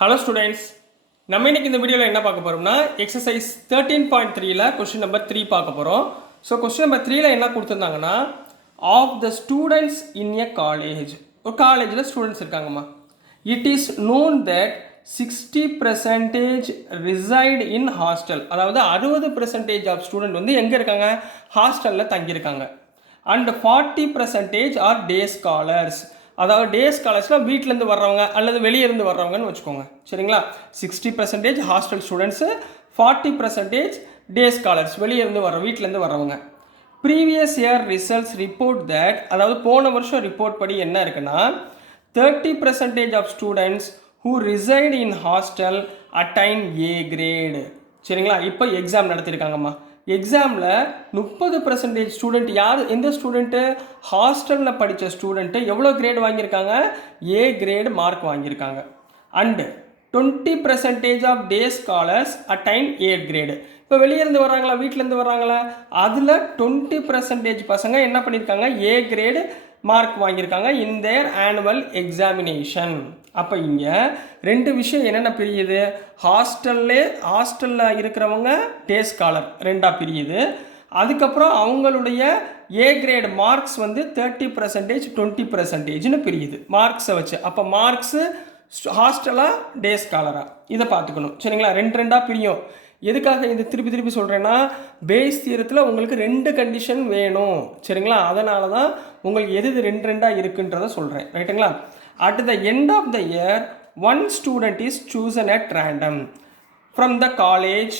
Hello students, நம்ம இன்னைக்கு இந்த வீடியோவில் என்ன பார்க்க போகிறோம்னா எக்ஸசைஸ் 13.3ல கொஸ்டின் நம்பர் 3 பார்க்க போகிறோம். ஸோ கொஸ்டின் நம்பர் 3ல என்ன கொடுத்துருந்தாங்கன்னா, of the students in a college, ஒரு காலேஜில் ஸ்டூடெண்ட்ஸ் இருக்காங்கம்மா. It is known that 60% reside in hostel, அதாவது 60% ஆஃப் ஸ்டூடெண்ட் வந்து எங்கே இருக்காங்க, ஹாஸ்டலில் தங்கியிருக்காங்க. அண்ட் 40% ஆர் டே ஸ்காலர்ஸ், அதாவது டே ஸ்காலர்ஸ்னால் வீட்டிலேருந்து வர்றவங்க அல்லது வெளியே இருந்து வர்றவங்கன்னு வச்சுக்கோங்க. சரிங்களா? 60% ஹாஸ்டல் ஸ்டூடெண்ட்ஸு, 40% டே ஸ்காலர்ஸ், வெளியே இருந்து வீட்டிலேருந்து வர்றவங்க. Previous year results report that, அதாவது போன வருஷம் ரிப்போர்ட் படி என்ன இருக்குன்னா, 30% of students who reside in hostel attain A grade. சரிங்களா? இப்போ எக்ஸாம் நடத்தியிருக்காங்கம்மா. எக்ஸாமில் 30% ஸ்டூடெண்ட் யார், எந்த ஸ்டூடெண்ட்டு, ஹாஸ்டலில் படித்த ஸ்டூடெண்ட்டு எவ்வளோ கிரேடு வாங்கியிருக்காங்க, ஏ கிரேடு மார்க் வாங்கியிருக்காங்க. And 20% of day scholars attain A grade. இப்போ வெளியேருந்து வர்றாங்களா, வீட்டிலேருந்து வர்றாங்களா, அதில் 20% பசங்க என்ன பண்ணியிருக்காங்க, ஏ கிரேடு மார்க் வாங்கியிருக்காங்க இன் தேர் ஆனுவல் எக்ஸாமினேஷன். அப்போ இங்கே ரெண்டு விஷயம் என்னென்ன பிரியுது, ஹாஸ்டலில் இருக்கிறவங்க டே ஸ்காலர் ரெண்டாக பிரியுது. அதுக்கப்புறம் அவங்களுடைய ஏ கிரேட் மார்க்ஸ் வந்து 30% 20%ன்னு பிரியுது மார்க்ஸை வச்சு. அப்போ மார்க்ஸு ஹாஸ்டலாக டே ஸ்காலராக, இதை பார்த்துக்கணும். சரிங்களா? ரெண்டாக பிரியும். எதுக்காக இது திருப்பி சொல்கிறேன்னா, பேஸ் தியரத்தில் உங்களுக்கு 2 கண்டிஷன் வேணும். சரிங்களா? அதனால தான் உங்களுக்கு எது ரெண்டாக இருக்குன்றதை சொல்கிறேன். ரைட்டுங்களா? At the end of the year one student is chosen at random from the college.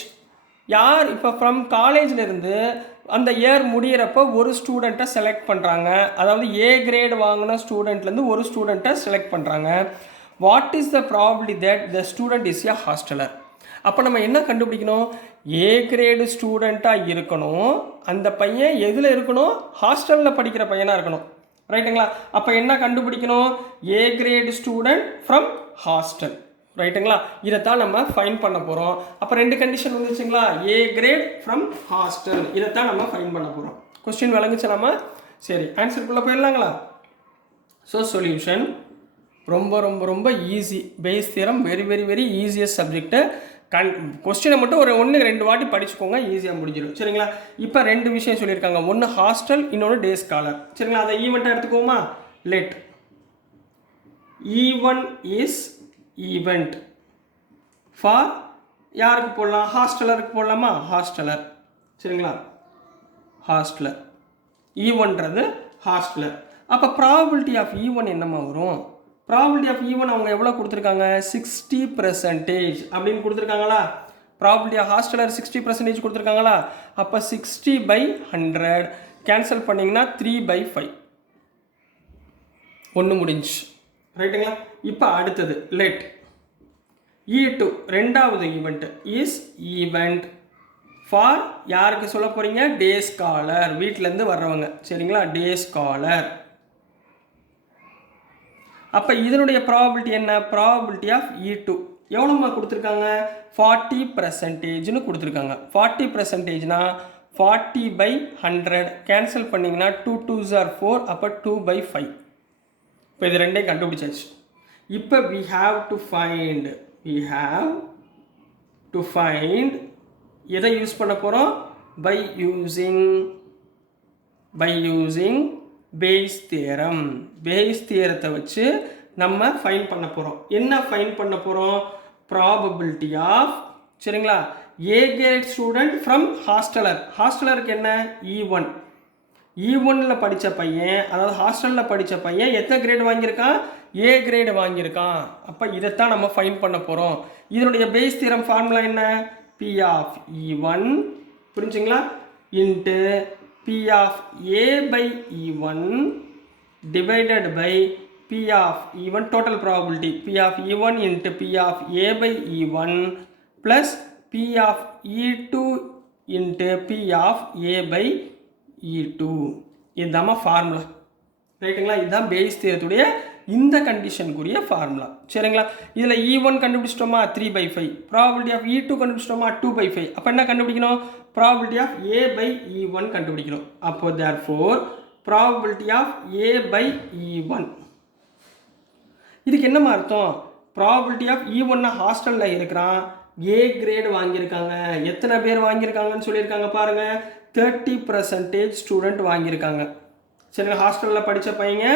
யார் இப்போ ஃப்ரம் காலேஜ்லேருந்து அந்த இயர் முடிகிறப்போ ஒரு ஸ்டூடெண்ட்டை செலக்ட் பண்ணுறாங்க. அதாவது ஏ கிரேட் வாங்கின ஸ்டூடெண்ட்லேருந்து ஒரு ஸ்டூடெண்ட்டை செலக்ட் பண்ணுறாங்க. What is the probability that the student is a hosteller? அப்போ நம்ம என்ன கண்டுபிடிக்கணும், ஏ கிரேடு ஸ்டூடெண்ட்டாக இருக்கணும். அந்த பையன் எதில் இருக்கணும், ஹாஸ்டலில் படிக்கிற பையனாக இருக்கணும். ரைட்டுங்களா? அப்போ என்ன கண்டுபிடிக்கணும், A grade student from hostel. ரைட்டுங்களா? இதைத்தான் நம்ம ஃபைன் பண்ண போகிறோம். அப்போ 2 கண்டிஷன் வந்துச்சுங்களா, ஏ கிரேட் ஃப்ரம் ஹாஸ்டல், இதைத்தான் நம்ம ஃபைன் பண்ண போகிறோம். கொஸ்டின் விளங்குச்சலாமா? சரி, ஆன்சருக்குள்ளே போயிடலாங்களா? ஸோ சொல்யூஷன் ரொம்ப ரொம்ப ரொம்ப easy. Bayes theorem very very very easiest subject. கொஸ்டினை மட்டும் ஒரு 1-2 வாட்டி படிச்சுக்கோங்க, ஈஸியாக முடிஞ்சிடும். சரிங்களா? இப்போ 2 விஷயம் சொல்லியிருக்காங்க, ஒன்று ஹாஸ்டல், இன்னொன்று டே ஸ்காலர். சரிங்களா? அதை ஈவெண்ட்டாக எடுத்துக்கோமா. Let E one is event for யாருக்கு போடலாம், ஹாஸ்டலருக்கு போடலாமா, ஹாஸ்டலர். சரிங்களா? ஹாஸ்டலர் ஈவன்றது ஹாஸ்டலர். அப்போ ப்ராபபிலிட்டி ஆஃப் ஈவன் என்னமா வரும், ப்ராபபிலிட்டி ஆஃப் ஈவன் அவங்க எவ்வளோ கொடுத்துருக்காங்க, 60% அப்படின்னு கொடுத்துருக்காங்களா. ப்ராபபிலிட்டி ஆஃப் ஹாஸ்டலர் 60% கொடுத்துருக்காங்களா. அப்போ 60/100 கேன்சல் பண்ணிங்கன்னா 3/5, ஒன்று முடிஞ்சு. ரைட்டுங்களா? இப்போ அடுத்தது லெட் E2 ரெண்டாவது ஈவெண்ட் இஸ் ஈவெண்ட் ஃபார் யாருக்கு சொல்ல போகிறீங்க, டே ஸ்காலர், வீட்டிலேருந்து வர்றவங்க. சரிங்களா? Day scholar. அப்போ இதனுடைய ப்ராபபிலிட்டி என்ன, ப்ராபபிலிட்டி ஆஃப் E2 எவ்வளோமா கொடுத்துருக்காங்க, 40%ன்னு கொடுத்துருக்காங்க. 40%னா 40/100 கேன்சல் பண்ணிங்கன்னா 2 2s are 4, அப்போ 2/5. இப்போ இது ரெண்டையும் கண்டுபிடிச்சாச்சு. இப்போ we have to find எதை யூஸ் பண்ண போகிறோம், by using Bayes theorem. Bayes தியரத்தை வச்சு நம்ம ஃபைன் பண்ண போகிறோம். என்ன ஃபைன் பண்ண போகிறோம், ப்ராபபிலிட்டி ஆஃப், சரிங்களா, ஏ கிரேட் ஸ்டூடெண்ட் ஃப்ரம் ஹாஸ்டலர். ஹாஸ்டலருக்கு என்ன, E1ல் படித்த பையன், அதாவது ஹாஸ்டலில் படித்த பையன் எத்தனை கிரேடு வாங்கியிருக்கான், ஏ கிரேடு வாங்கியிருக்கான். அப்போ இதைத்தான் நம்ம ஃபைன் பண்ண போகிறோம். இதனுடைய பேஸ் தியரம் ஃபார்முலா என்ன, P ஆஃப் E1, புரிஞ்சுங்களா, into P of A/E1 divided by P of E1 total probability, P of E1 into P of A/E1 plus P of E2 into P of A/E2. இதுதாம்மா formula. ரைட்டுங்களா? இதுதான் base தியரத்துடைய இந்த கண்டிஷனுக்குரிய formula. சரிங்களா? இதில் E1 கண்டுபிடிச்சிட்டோமா, 3/5. Probability of E2 கண்டுபிடிச்சிட்டோமா, 2/5. அப்போ என்ன கண்டுபிடிக்கணும், probability of A/E1 கண்டுபிடிக்கணும். அப்போ therefore ப்ராபபிலிட்டி ஆஃப் A/E1 இதுக்கு என்னமா அர்த்தம், ப்ராபபிலிட்டி ஆஃப் E1 ஹாஸ்டலில் இருக்கிறான், ஏ கிரேடு வாங்கியிருக்காங்க. எத்தனை பேர் வாங்கியிருக்காங்கன்னு சொல்லியிருக்காங்க பாருங்கள், 30% ஸ்டூடெண்ட் வாங்கியிருக்காங்க. சரிங்க, ஹாஸ்டலில் படித்த பையங்க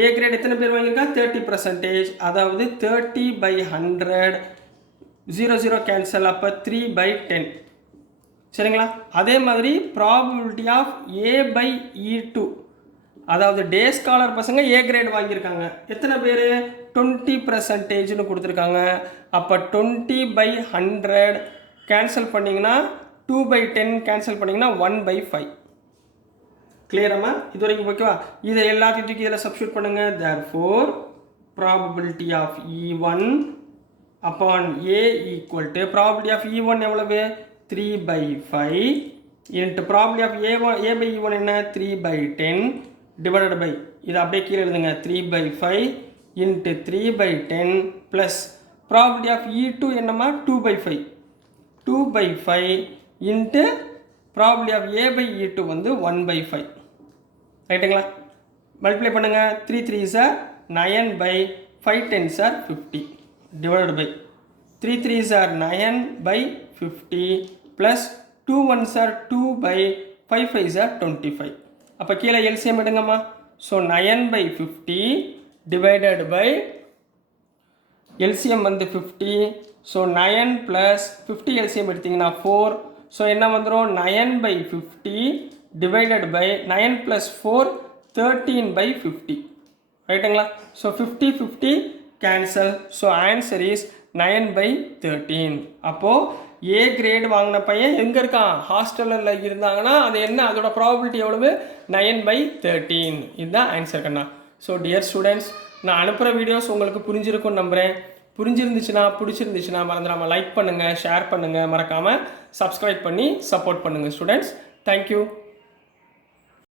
ஏ கிரேட் எத்தனை பேர் வாங்கியிருக்காங்க, 30%. அதாவது 30/100, 0 கேன்சல், அப்போ 3/10. சரிங்களா? அதே மாதிரி ப்ராபபிலிட்டி ஆஃப் A/E2, அதாவது டே ஸ்காலர் பசங்க ஏ கிரேட் வாங்கியிருக்காங்க. எத்தனை பேர், 20%ன்னு கொடுத்துருக்காங்க. அப்போ 20/100 கேன்சல் பண்ணிங்கன்னா 2/10 கேன்சல் பண்ணிங்கன்னா 1/5. கிளியராமா? இது வரைக்கும் ஓகேவா? இதை எல்லாத்தையும் இதில் சப்ஸ்டியூட் பண்ணுங்கள். Therefore probability of E1 upon A equal to probability of E1 எவ்வளவு, 3/5 இன்ட்டு ப்ராபபிலிட்டி ஆஃப் A/E1 என்ன, 3/10 டிவைடட் பை, இது அப்படியே கீழே எழுதுங்க, 3/5 into 3/10 plus probability of E2 என்னம்மா, 2/5 இன்ட்டு ப்ராபபிலிட்டி ஆஃப் A/E2 வந்து 1/5. ரைட்டுங்களா? மல்டிப்ளை பண்ணுங்கள். 3 3s are 9/5 10s are 50 divided by 3 3s are 9/50 plus 2 1s are 2/5 5s are 25. அப்போ கீழே எல்சிஎம் எடுங்கம்மா. ஸோ 9/50 டிவைடட் பை எல்சிஎம் வந்து 50. ஸோ 9 ப்ளஸ் 50 எல்சிஎம் எடுத்திங்கன்னா 4. So என்ன வந்துடும், 9/50 டிவைடட் பை 9 + 4 13/50. ரைட்டுங்களா? So 50 50 cancel. So answer is 9/13. அப்போது ஏ கிரேடு வாங்கின பையன் எங்கே இருக்கான், ஹாஸ்டலில் இருந்தாங்கன்னா அது என்ன, அதோட ப்ராபபிலிட்டி எவ்வளவு, 9/13. இதுதான் ஆன்சர் கண்ணா. ஸோ டியர் ஸ்டூடெண்ட்ஸ், நான் அனுப்புகிற வீடியோஸ் உங்களுக்கு புரிஞ்சிருக்கும்னு நம்புகிறேன். பிடிச்சிருந்துச்சுன்னா மறந்துடாமல் லைக் பண்ணுங்கள், ஷேர் பண்ணுங்கள், மறக்காமல் சப்ஸ்கிரைப் பண்ணி சப்போர்ட் பண்ணுங்கள் ஸ்டூடெண்ட்ஸ். தேங்க்யூ.